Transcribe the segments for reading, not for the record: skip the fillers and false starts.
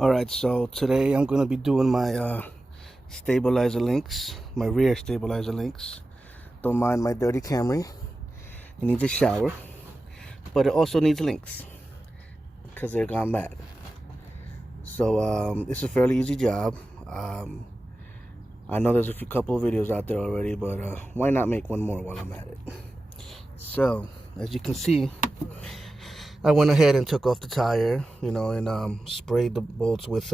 Alright, so today I'm going to be doing my stabilizer links, my rear stabilizer links. Don't mind my dirty Camry. It needs a shower, but it also needs links because they're gone bad. So it's a fairly easy job. I know there's a couple of videos out there already, but why not make one more while I'm at it? So, as you can see, I went ahead and took off the tire, and sprayed the bolts with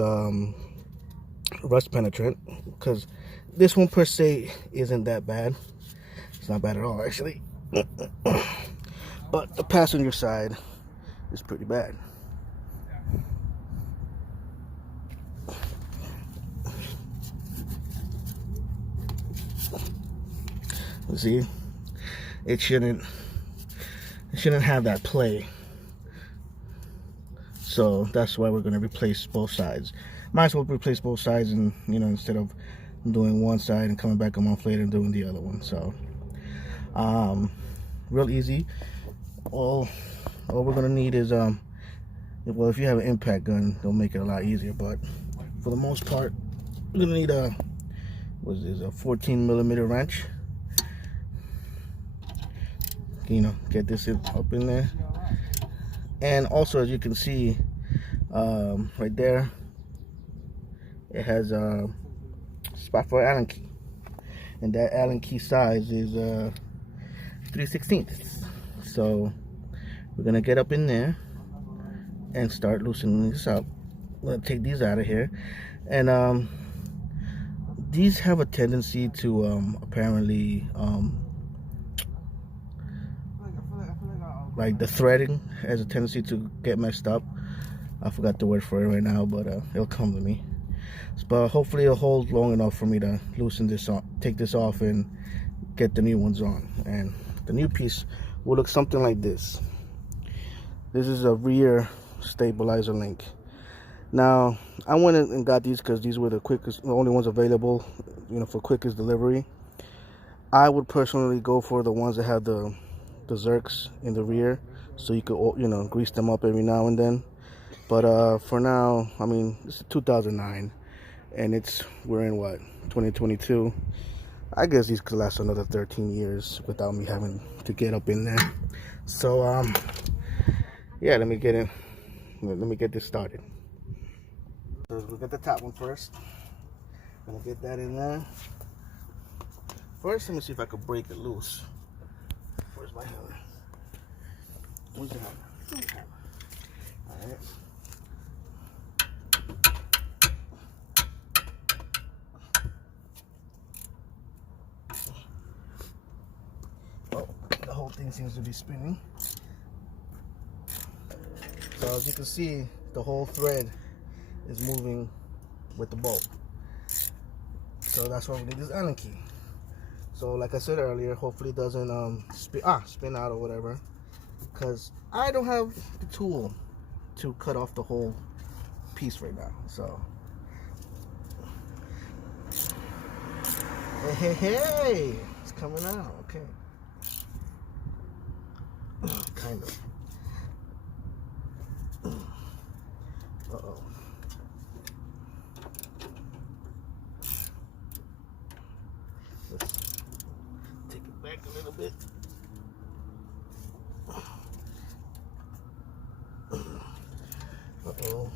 rust penetrant, because this one per se isn't that bad. It's not bad at all, actually. But the passenger side is pretty bad. See, it shouldn't have that play. So that's why we're going to replace both sides. Might as well replace both sides, and instead of doing one side and coming back a month later and doing the other one. So real easy. All we're going to need is well, if you have an impact gun, it'll make it a lot easier, but for the most part, we're going to need a 14mm wrench. Get this up in there. And also, as you can see, right there, it has a spot for Allen key, and that Allen key size is 3/16. So we're gonna get up in there and start loosening this up. I'm gonna take these out of here, and these have a tendency to apparently like the threading has a tendency to get messed up. I forgot the word for it right now, but it'll come to me. But hopefully it'll hold long enough for me to loosen this off, take this off, and get the new ones on. And the new piece will look something like this. This is a rear stabilizer link. Now, I went and got these because these were the only ones available, for quickest delivery. I would personally go for the ones that have the Zerks in the rear, so you could grease them up every now and then. But for now, I mean, this is 2009, and we're in what, 2022. I guess these could last another 13 years without me having to get up in there. So yeah, let me get this started. So we'll get the top one first. Gonna get that in there. First, let me see if I could break it loose. Where's my hammer? Where's the hammer? Alright. Oh, the whole thing seems to be spinning. So as you can see, the whole thread is moving with the bolt. So that's why we need this Allen key. So like I said earlier, hopefully it doesn't spin out or whatever, because I don't have the tool to cut off the whole piece right now. So hey, it's coming out. Okay. Kind of. Uh-oh. Let's take it back a little bit. Uh-oh.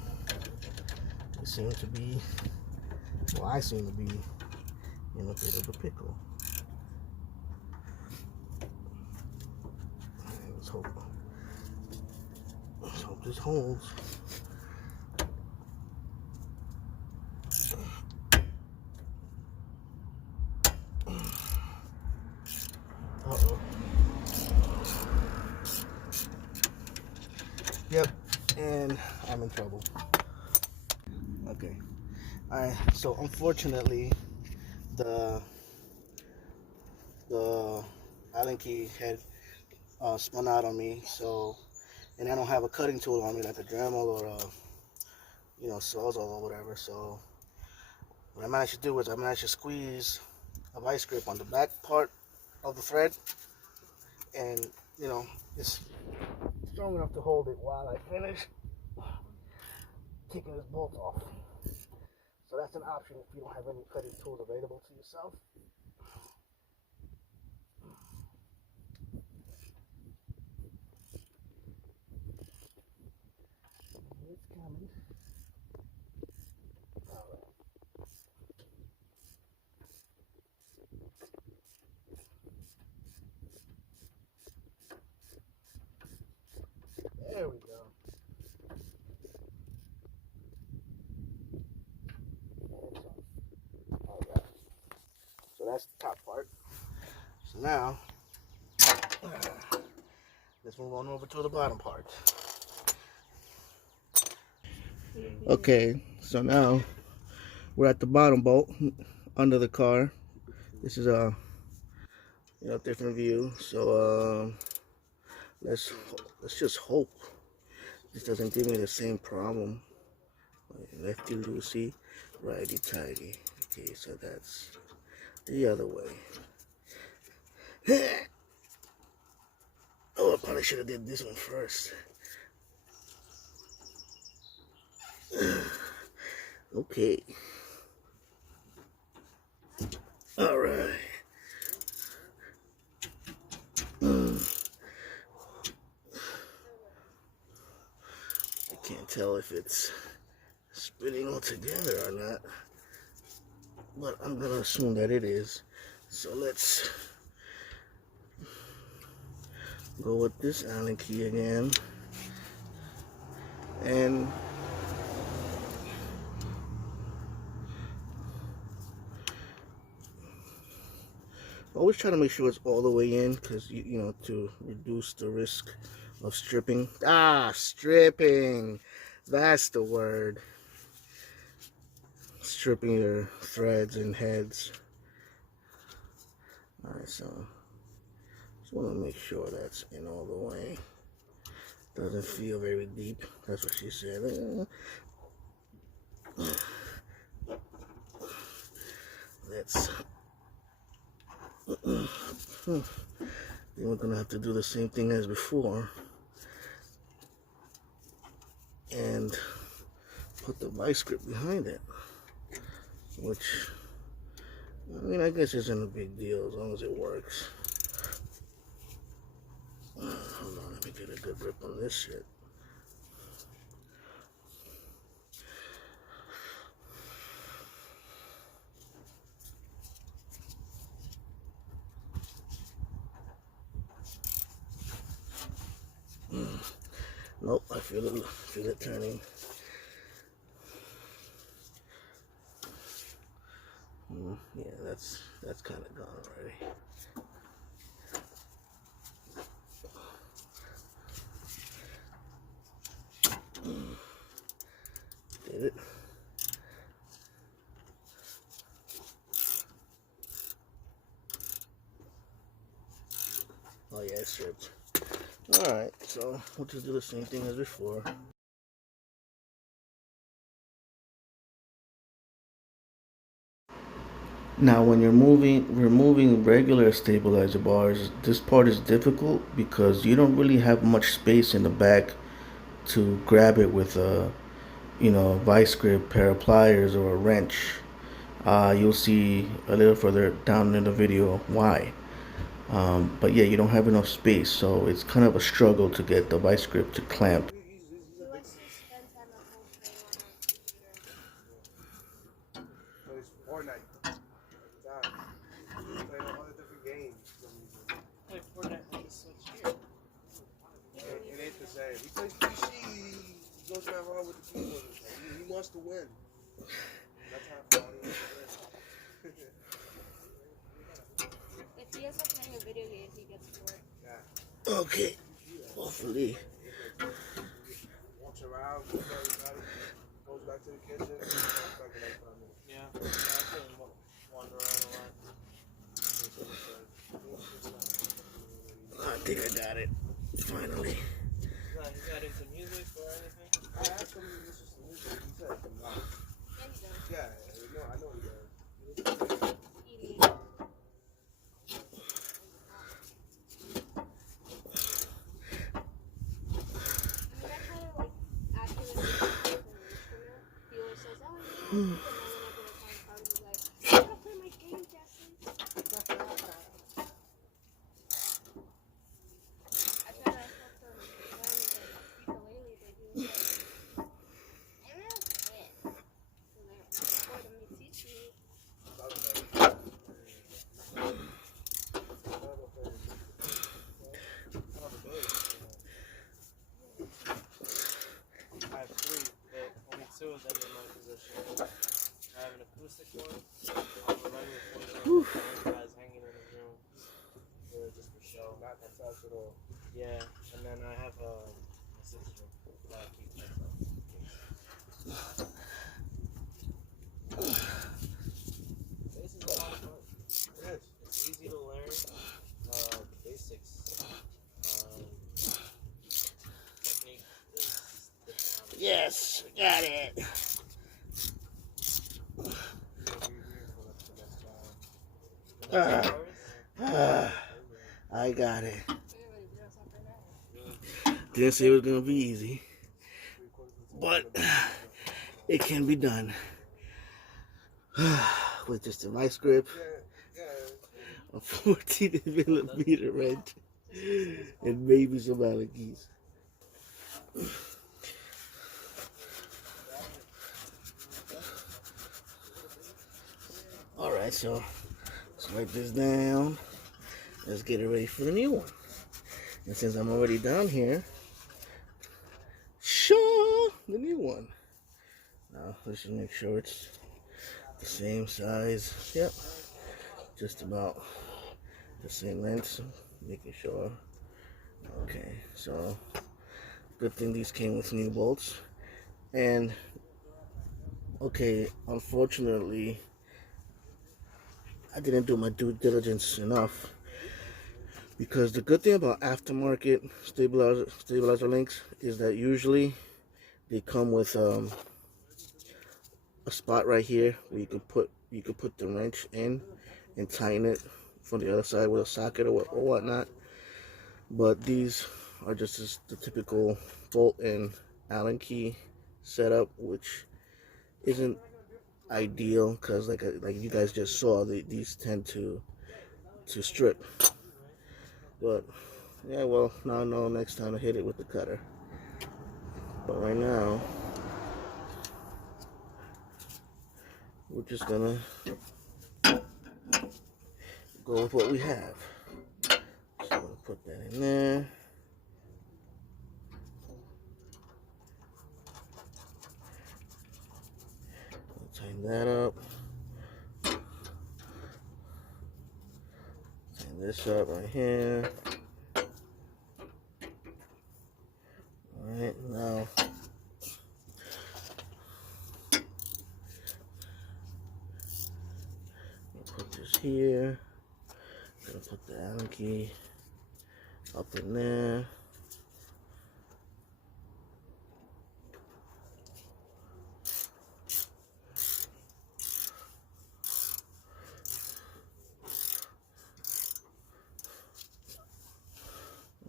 It seems to be, well, I seem to be in a bit of a pickle. Let's hope this holds. Uh-oh. Yep, and I'm in trouble. Okay. Alright, so unfortunately, the Allen key had spun out on me, and I don't have a cutting tool on me like a Dremel or a Sawzall or whatever. So what I managed to do is I managed to squeeze a vice grip on the back part of the thread, and it's strong enough to hold it while I finish taking this bolt off. So that's an option if you don't have any cutting tools available to yourself. It's coming. All right. There we go. All right. So that's the top part. So now, let's move on over to the bottom part. Okay, so now we're at the bottom bolt under the car. This is a different view. So let's just hope this doesn't give me the same problem. Lefty loosey, righty tighty. Okay, so that's the other way. Oh, I probably should have did this one first. Okay. All right. I can't tell if it's spinning all together or not, but I'm gonna assume that it is. So let's go with this Allen key again, and always try to make sure it's all the way in, because you know, to reduce the risk of stripping. Stripping, that's the word. Stripping your threads and heads. Alright, so just want to make sure that's in all the way. Doesn't feel very deep. That's what she said. Let's. Then we're gonna have to do the same thing as before and put the vice grip behind it, which, I mean, I guess isn't a big deal as long as it works. Hold on, let me get a good grip on this shit. Nope, I feel it turning. Yeah, that's kind of gone already. Did it? Oh yeah, it stripped. Alright, so we'll just do the same thing as before. Now when you're removing regular stabilizer bars, this part is difficult because you don't really have much space in the back to grab it with a vice grip, pair of pliers, or a wrench. You'll see a little further down in the video why. But yeah, you don't have enough space, so it's kind of a struggle to get the vice grip to clamp. He wants to win. That's how if he ends up playing a video game, he gets bored. Yeah. Okay. Hopefully. Walks around, goes back to the kitchen, comes back in like 5 minutes. Yeah. I can wander around a lot. I think I got it. Finally. He's not into music or anything? I asked him if he listens to music. He said no. Yeah, he does. Yeah, I know he does. I have three, but only two of them in my possession. I have an acoustic one, I have a regular one, and guys hanging in the room. They're just for show. Not attached at all. Yeah, and then I have my sister that I keep myself. This is a lot of fun. Yes. It's easy to learn. The basics. Technique is different. Yes, got it. I got it. Didn't say it was gonna be easy, but it can be done. With just a nice grip, a 14mm wrench, and maybe some Allen keys. Alright, so let's write this down. Let's get it ready for the new one. And since I'm already down here, show the new one. Now, let's just make sure it's the same size. Yep, just about the same length. So making sure. Okay, so good thing these came with new bolts. And okay, unfortunately, I didn't do my due diligence enough, because the good thing about aftermarket stabilizer links is that usually they come with a spot right here where you can put the wrench in and tighten it from the other side with a socket or whatnot. But these are just the typical bolt and Allen key setup, which isn't ideal because like you guys just saw, these tend to strip. But yeah, well, now I know next time I hit it with the cutter. But right now, we're just gonna go with what we have. So I'm gonna put that in there. Tighten that up. Tighten this up right here. Alright, now put this here. Gonna put the Allen key up in there.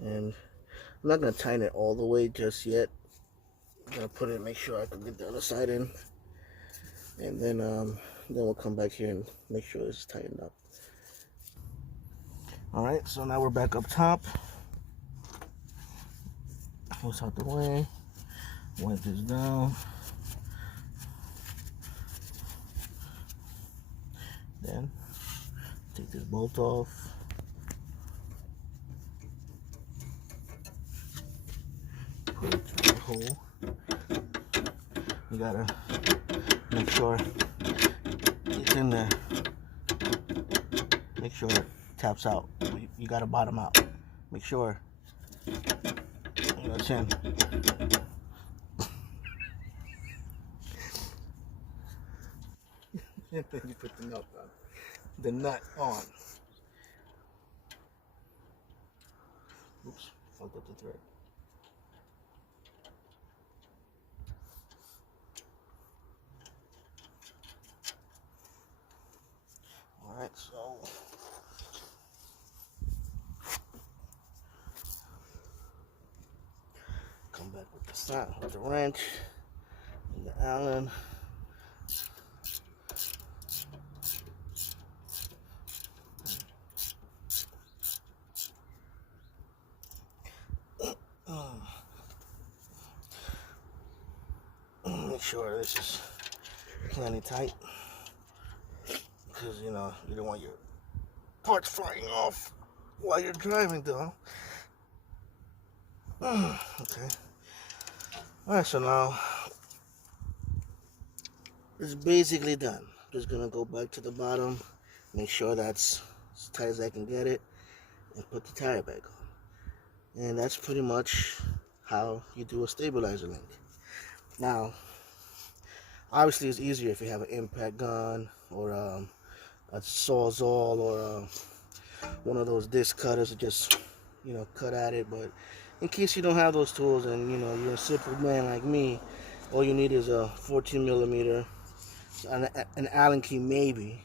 And I'm not gonna tighten it all the way just yet. I'm gonna put it, make sure I can get the other side in, and then we'll come back here and make sure it's tightened up. All right, so now we're back up top. What's out the way? Wipe this down. Then take this bolt off. Put it through the hole. You gotta make sure it's in there. Make sure it taps out. You gotta bottom out. Make sure it's in. And then you put the nut on. The nut on. Oops, fucked up the thread. Alright, so come back with the wrench and the Allen. make sure this is plenty tight, because you know you don't want your parts flying off while you're driving though. Okay. Alright, so now it's basically done. Just gonna go back to the bottom, make sure that's as tight as I can get it, and put the tire back on. And that's pretty much how you do a stabilizer link. Now, obviously it's easier if you have an impact gun or a sawzall or one of those disc cutters to just, you know, cut at it. But in case you don't have those tools and, you know, you're a simple man like me, all you need is a 14 millimeter, an Allen key maybe,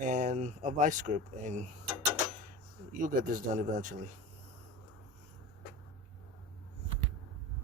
and a vice grip, and you'll get this done eventually.